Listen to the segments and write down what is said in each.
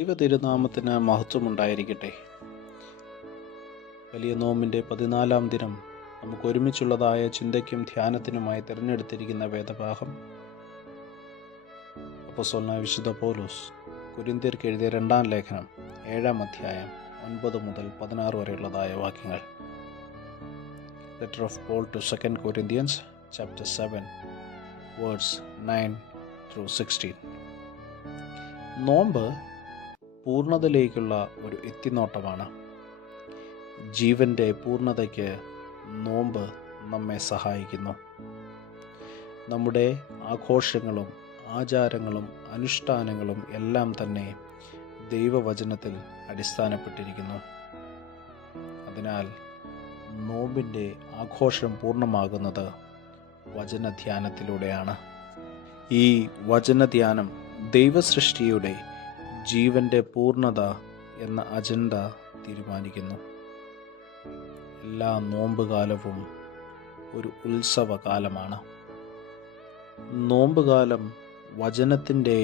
ദൈവ തിരുനാമത്തിന് മഹത്വമുണ്ടായിരിക്കട്ടെ. വലിയ നോമ്പിൻ്റെ 14-ാം ദിനം നമുക്ക് ഒരുമിച്ചുള്ളതായ ചിന്തയ്ക്കും ധ്യാനത്തിനുമായി തിരഞ്ഞെടുത്തിരിക്കുന്ന വേദഭാഗം അപ്പോസ്തലനായ വിശുദ്ധ പൗലോസ് കൊരിന്ത്യർക്ക് എഴുതിയ 2-ാം ലേഖനം 7-ാം അധ്യായം 9 മുതൽ 16 വരെയുള്ളതായ വാക്യങ്ങൾ. Letter of Paul to 2 Corinthians chapter 7 words 9-16. നോമ്പ് പൂർണ്ണതയിലേക്കുള്ള ഒരു എത്തിനോട്ടമാണ്. ജീവൻ്റെ പൂർണ്ണതയ്ക്ക് നോമ്പ് നമ്മെ സഹായിക്കുന്നു. നമ്മുടെ ആഘോഷങ്ങളും ആചാരങ്ങളും അനുഷ്ഠാനങ്ങളും എല്ലാം തന്നെ ദൈവവചനത്തിൽ അടിസ്ഥാനപ്പെട്ടിരിക്കുന്നു. അതിനാൽ നോമ്പിൻ്റെ ആഘോഷം പൂർണ്ണമാകുന്നത് വചനധ്യാനത്തിലൂടെയാണ്. ഈ വചനധ്യാനം ദൈവസൃഷ്ടിയുടെ ജീവൻ്റെ പൂർണ്ണത എന്ന അജണ്ട തീരുമാനിക്കുന്നു. എല്ലാ നോമ്പുകാലവും ഒരു ഉത്സവകാലമാണ്. നോമ്പുകാലം വചനത്തിൻ്റെ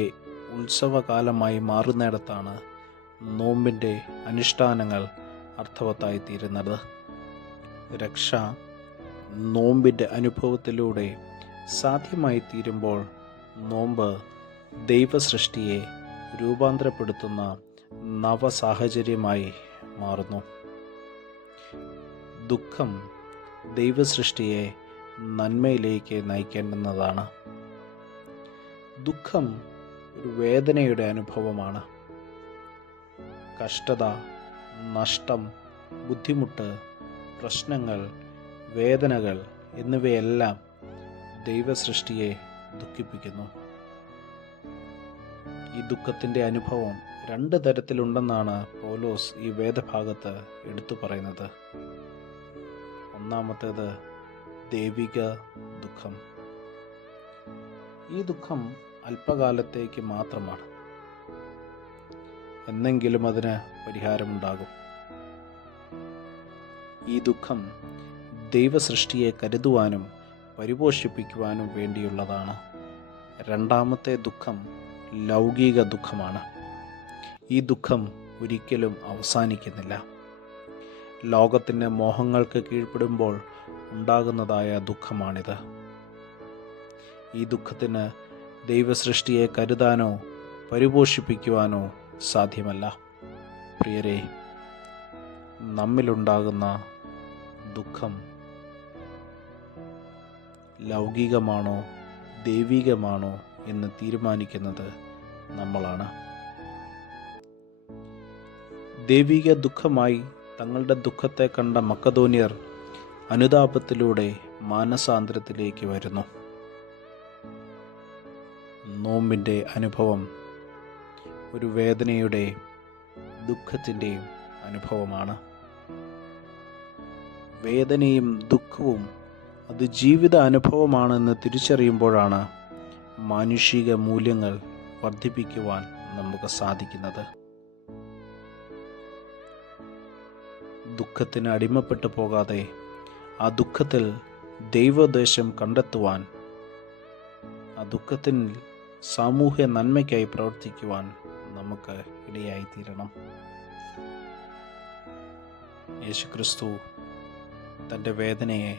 ഉത്സവകാലമായി മാറുന്നിടത്താണ് നോമ്പിൻ്റെ അനുഷ്ഠാനങ്ങൾ അർത്ഥവത്തായി തീരുന്നത്. രക്ഷ നോമ്പിൻ്റെ അനുഭവത്തിലൂടെ സാധ്യമായി തീരുമ്പോൾ നോമ്പ് ദൈവസൃഷ്ടിയെ രൂപാന്തരപ്പെടുത്തുന്ന നവസാഹചര്യമായി മാറുന്നു. ദുഃഖം ദൈവസൃഷ്ടിയെ നന്മയിലേക്ക് നയിക്കേണ്ടുന്നതാണ്. ദുഃഖം ഒരു വേദനയുടെ അനുഭവമാണ്. കഷ്ടത, നഷ്ടം, ബുദ്ധിമുട്ട്, പ്രശ്നങ്ങൾ, വേദനകൾ എന്നിവയെല്ലാം ദൈവസൃഷ്ടിയെ ദുഃഖിപ്പിക്കുന്നു. ഈ ദുഃഖത്തിൻ്റെ അനുഭവം 2 തരത്തിലുണ്ടെന്നാണ് പൗലോസ് ഈ വേദഭാഗത്ത് എടുത്തു പറയുന്നത്. ഒന്നാമത്തേത് ദൈവിക ദുഃഖം. ഈ ദുഃഖം അല്പകാലത്തേക്ക് മാത്രമാണ്. എന്നെങ്കിലും അതിന് പരിഹാരമുണ്ടാകും. ഈ ദുഃഖം ദൈവസൃഷ്ടിയെ കരുതുവാനും പരിപോഷിപ്പിക്കുവാനും വേണ്ടിയുള്ളതാണ്. രണ്ടാമത്തെ ദുഃഖം ലൗകിക ദുഃഖമാണ്. ഈ ദുഃഖം ഒരിക്കലും അവസാനിക്കുന്നില്ല. ലോകത്തിൻ്റെ മോഹങ്ങൾക്ക് കീഴ്പ്പെടുമ്പോൾ ഉണ്ടാകുന്നതായ ദുഃഖമാണിത്. ഈ ദുഃഖത്തിന് ദൈവസൃഷ്ടിയെ കരുതാനോ പരിപോഷിപ്പിക്കുവാനോ സാധ്യമല്ല. പ്രിയരെ, നമ്മിലുണ്ടാകുന്ന ദുഃഖം ലൗകികമാണോ ദൈവികമാണോ എന്ന് തീരുമാനിക്കുന്നത് നമ്മളാണ്. ദൈവിക ദുഃഖമായി തങ്ങളുടെ ദുഃഖത്തെ കണ്ട മക്കതോന്യർ അനുതാപത്തിലൂടെ മാനസാന്തരത്തിലേക്ക് വരുന്നു. നോമ്പിൻ്റെ അനുഭവം ഒരു വേദനയുടെയും ദുഃഖത്തിൻ്റെയും അനുഭവമാണ്. വേദനയും ദുഃഖവും അത് ജീവിത അനുഭവമാണെന്ന് തിരിച്ചറിയുമ്പോഴാണ് മാനുഷിക മൂല്യങ്ങൾ വർദ്ധിപ്പിക്കുവാൻ നമുക്ക് സാധിക്കുന്നത്. ദുഃഖത്തിന് അടിമപ്പെട്ടു പോകാതെ ആ ദുഃഖത്തിൽ ദൈവോദ്ദേശം കണ്ടെത്തുവാൻ, ആ ദുഃഖത്തിൽ സാമൂഹ്യ നന്മയ്ക്കായി പ്രവർത്തിക്കുവാൻ നമുക്ക് ഇടയായിത്തീരണം. യേശുക്രിസ്തു തൻ്റെ വേദനയെ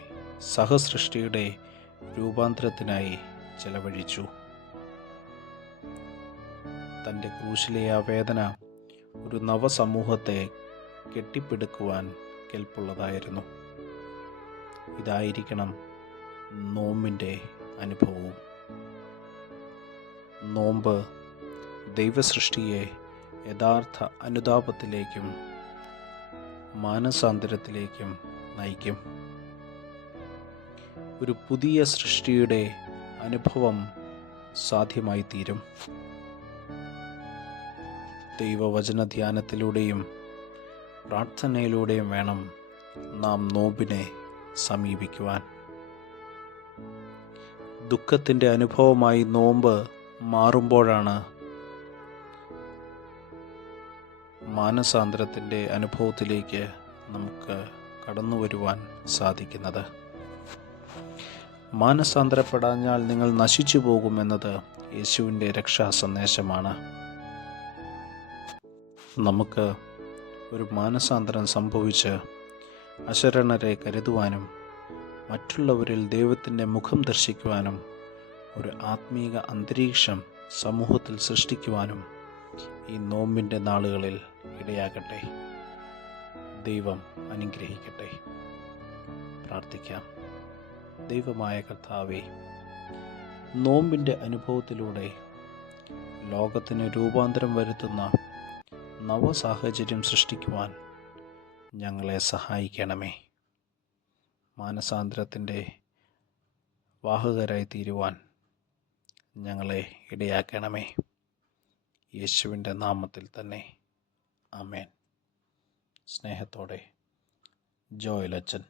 സഹസൃഷ്ടിയുടെ രൂപാന്തരത്തിനായി ചെലവഴിച്ചു. തൻ്റെ ക്രൂശിലെ ആ വേദന ഒരു നവസമൂഹത്തെ കെട്ടിപ്പടുക്കുവാൻ കെൽപ്പുള്ളതായിരുന്നു. ഇതായിരിക്കണം നോമ്പിൻ്റെ അനുഭവവും. നോമ്പ് ദൈവസൃഷ്ടിയെ യഥാർത്ഥ അനുതാപത്തിലേക്കും മാനസാന്തരത്തിലേക്കും നയിക്കും. ഒരു പുതിയ സൃഷ്ടിയുടെ അനുഭവം സാധ്യമായി തീരും. ദൈവവചന ധ്യാനത്തിലൂടെയും പ്രാർത്ഥനയിലൂടെയും വേണം നാം നോമ്പിനെ സമീപിക്കുവാൻ. ദുഃഖത്തിൻ്റെ അനുഭവമായി നോമ്പ് മാറുമ്പോഴാണ് മാനസാന്തരത്തിൻ്റെ അനുഭവത്തിലേക്ക് നമുക്ക് കടന്നു വരുവാൻ സാധിക്കുന്നത്. മാനസാന്തരപ്പെടാഞ്ഞാൽ നിങ്ങൾ നശിച്ചു പോകുമെന്നത് യേശുവിൻ്റെ രക്ഷാ സന്ദേശമാണ്. നമുക്ക് ഒരു മാനസാന്തരം സംഭവിച്ച് അശരണരെ കരുതുവാനും മറ്റുള്ളവരിൽ ദൈവത്തിൻ്റെ മുഖം ദർശിക്കുവാനും ഒരു ആത്മീക അന്തരീക്ഷം സമൂഹത്തിൽ സൃഷ്ടിക്കുവാനും ഈ നോമ്പിൻ്റെ നാളുകളിൽ ഇടയാകട്ടെ. ദൈവം അനുഗ്രഹിക്കട്ടെ. പ്രാർത്ഥിക്കാം. ദൈവമായ കർത്താവേ, നോമ്പിൻ്റെ അനുഭവത്തിലൂടെ ലോകത്തിന് രൂപാന്തരം വരുത്തുന്ന നവസാഹചര്യം സൃഷ്ടിക്കുവാൻ ഞങ്ങളെ സഹായിക്കണമേ. മാനസാന്തരത്തിൻ്റെ വാഹകരായി തീരുവാൻ ഞങ്ങളെ ഇടയാക്കണമേ. യേശുവിൻ്റെ നാമത്തിൽ തന്നെ. ആമേൻ. സ്നേഹത്തോടെ, ജോയൽ അച്ചൻ.